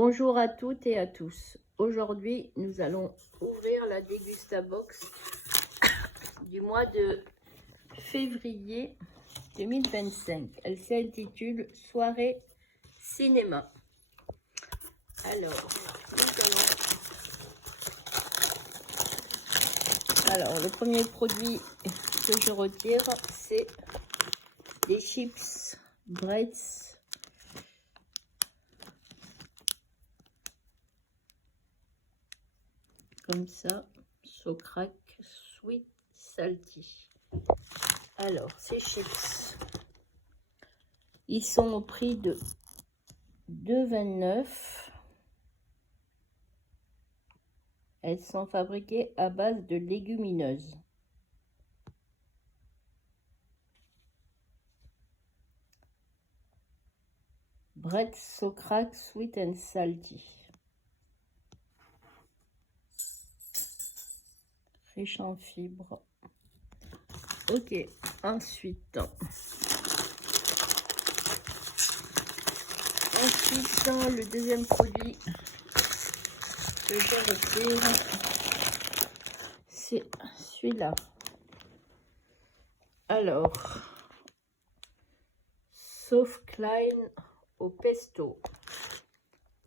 Bonjour à toutes et à tous. Aujourd'hui, nous allons ouvrir la Dégustabox du mois de février 2025. Elle s'intitule Soirée cinéma. Alors, le premier produit que je retire, c'est des chips Bretz. Comme ça, So Crack Sweet Salty. Alors, ces chips, ils sont au prix de 2,29 €. Elles sont fabriquées à base de légumineuses. Bretz So Crack Sweet and Salty. Riche en fibres. Ok, ensuite, le deuxième produit que je retire, c'est celui-là. Alors, Soft Klein au pesto.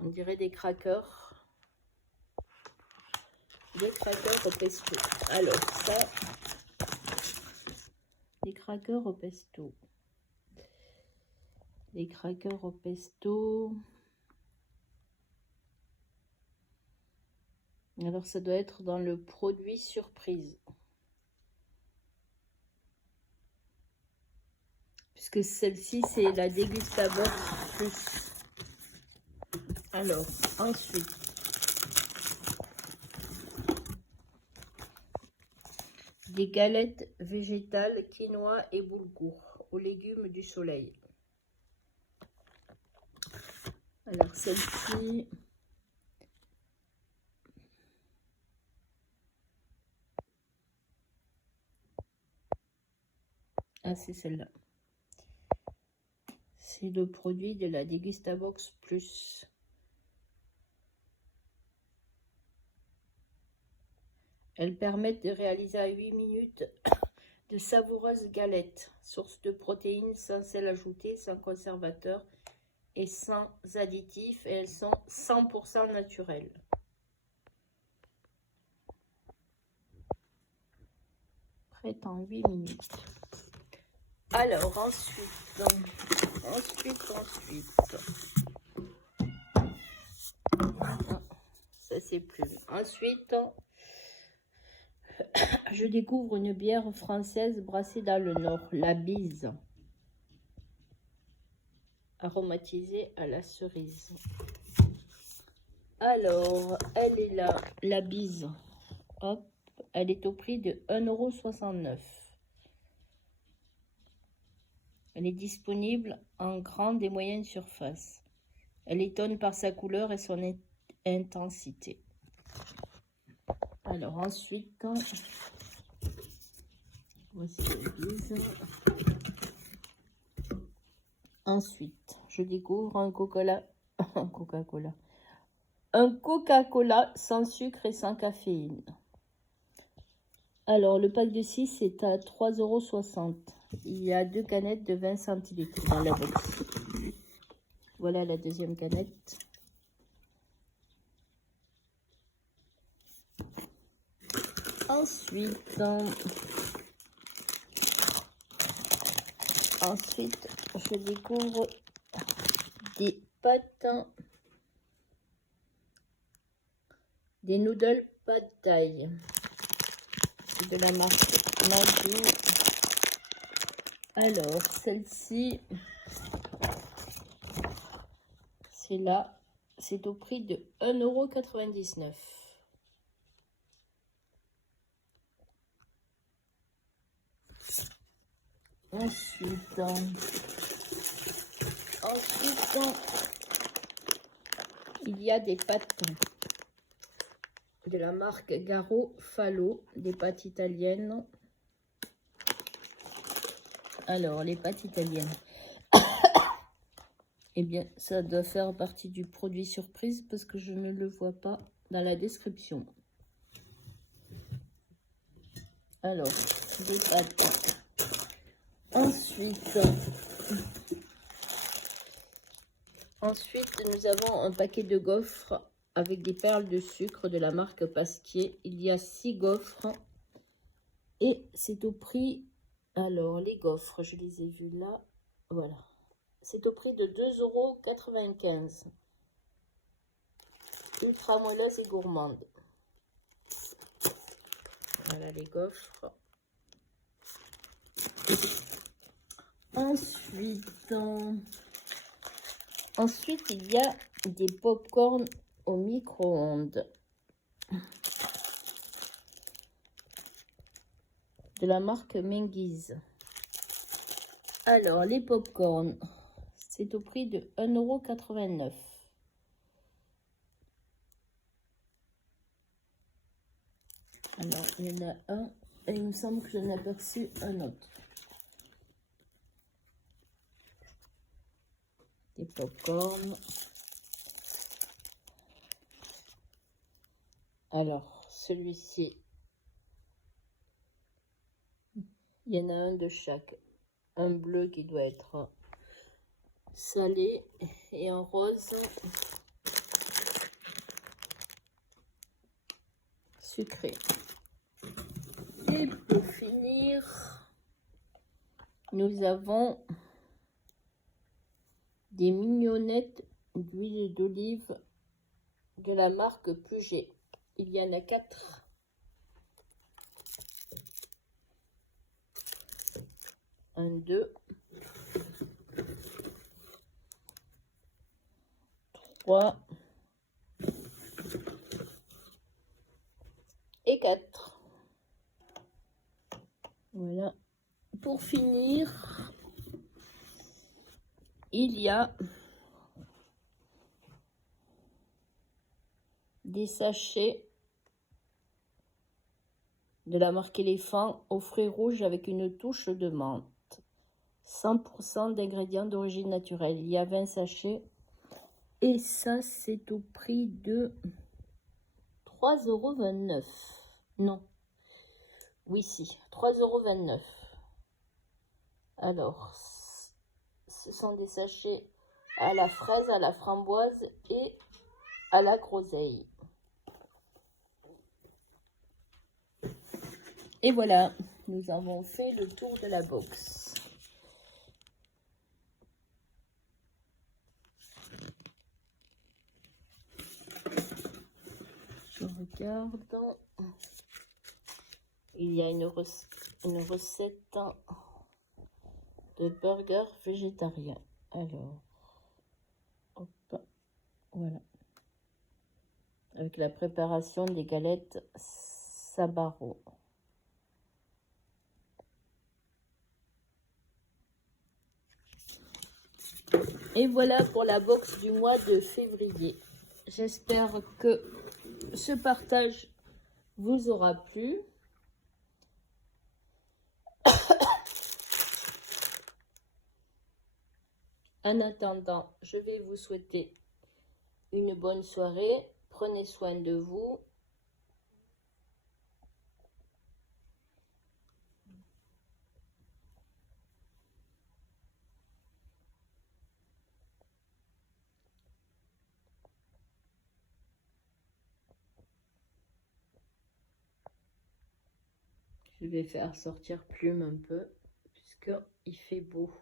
On dirait des crackers. Des crackers au pesto. Alors, ça, des crackers au pesto. Des crackers au pesto. Alors, ça doit être dans le produit surprise. Puisque celle-ci, c'est la Dégustabox Plus. Alors, ensuite, des galettes végétales quinoa et boulgour aux légumes du soleil. Alors, celle-ci, ah, c'est celle-là. C'est le produit de la Dégustabox Plus. Elles permettent de réaliser à 8 minutes de savoureuses galettes, source de protéines sans sel ajouté, sans conservateur et sans additifs, et elles sont 100% naturelles. Prête en 8 minutes. Alors, ensuite. Ça, c'est plus. Ensuite, je découvre une bière française brassée dans le Nord, la Bise, aromatisée à la cerise. Alors, elle est là, la Bise. Hop, elle est au prix de 1,69 €. Elle est disponible en grande et moyenne surface. Elle étonne par sa couleur et son intensité. Alors ensuite, voici la Bise. Ensuite, je découvre un Coca-Cola sans sucre et sans caféine. Alors, le pack de 6 est à 3,60 €. Il y a 2 canettes de 20 centilitres dans la box. Voilà la deuxième canette. Ensuite, je découvre des pâtes, des noodles pad thai de la marque Mandu. Alors, celle-ci, c'est là, c'est au prix de 1,99 €. Ensuite, il y a des pâtes de la marque Garofalo, des pâtes italiennes. Alors, les pâtes italiennes. Eh bien, ça doit faire partie du produit surprise parce que je ne le vois pas dans la description. Alors, des pâtes. Ensuite, nous avons un paquet de gaufres avec des perles de sucre de la marque Pasquier. Il y a 6 gaufres et c'est au prix... Alors, les gaufres, je les ai vues là. Voilà. C'est au prix de 2,95 €. Ultra moelleuse et gourmande. Voilà les gaufres. Ensuite, il y a des pop-corn au micro-ondes de la marque Menguise. Alors, les pop-corn, c'est au prix de 1,89 €. Alors, il y en a un et il me semble que j'en ai aperçu un autre. Des pop-corn. Alors, celui-ci, il y en a un de chaque. Un bleu qui doit être salé et un rose sucré. Et pour finir, nous avons des mignonnettes d'huile d'olive de la marque Puget. Il y en a 4. Un, 2, 3 et 4. Voilà. Pour finir, il y a des sachets de la marque Éléphant aux fruits rouges avec une touche de menthe. 100% d'ingrédients d'origine naturelle. Il y a 20 sachets. Et ça, c'est au prix de 3,29 €. Non. Oui, si. 3,29 €. Alors, ce sont des sachets à la fraise, à la framboise et à la groseille. Et voilà, nous avons fait le tour de la box. Je regarde. Il y a une recette de burger végétarien. Alors, hop, voilà. Avec la préparation des galettes Sabaro. Et voilà pour la box du mois de février. J'espère que ce partage vous aura plu. En attendant, je vais vous souhaiter une bonne soirée. Prenez soin de vous. Je vais faire sortir Plume un peu, puisqu'il fait beau.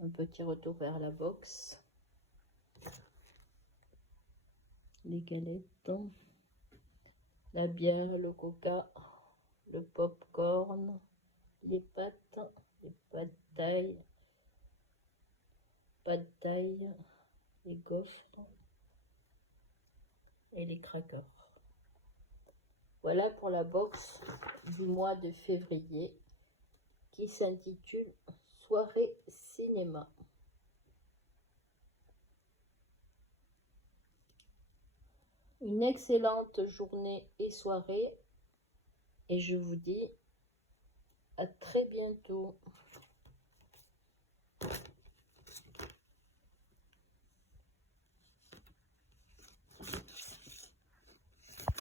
Un petit retour vers la box. Les galettes, la bière, le coca, le pop-corn, les pâtes taille, les gaufres et les crackers. Voilà pour la box du mois de février qui s'intitule Soirée cinéma. Une excellente journée et soirée et je vous dis à très bientôt.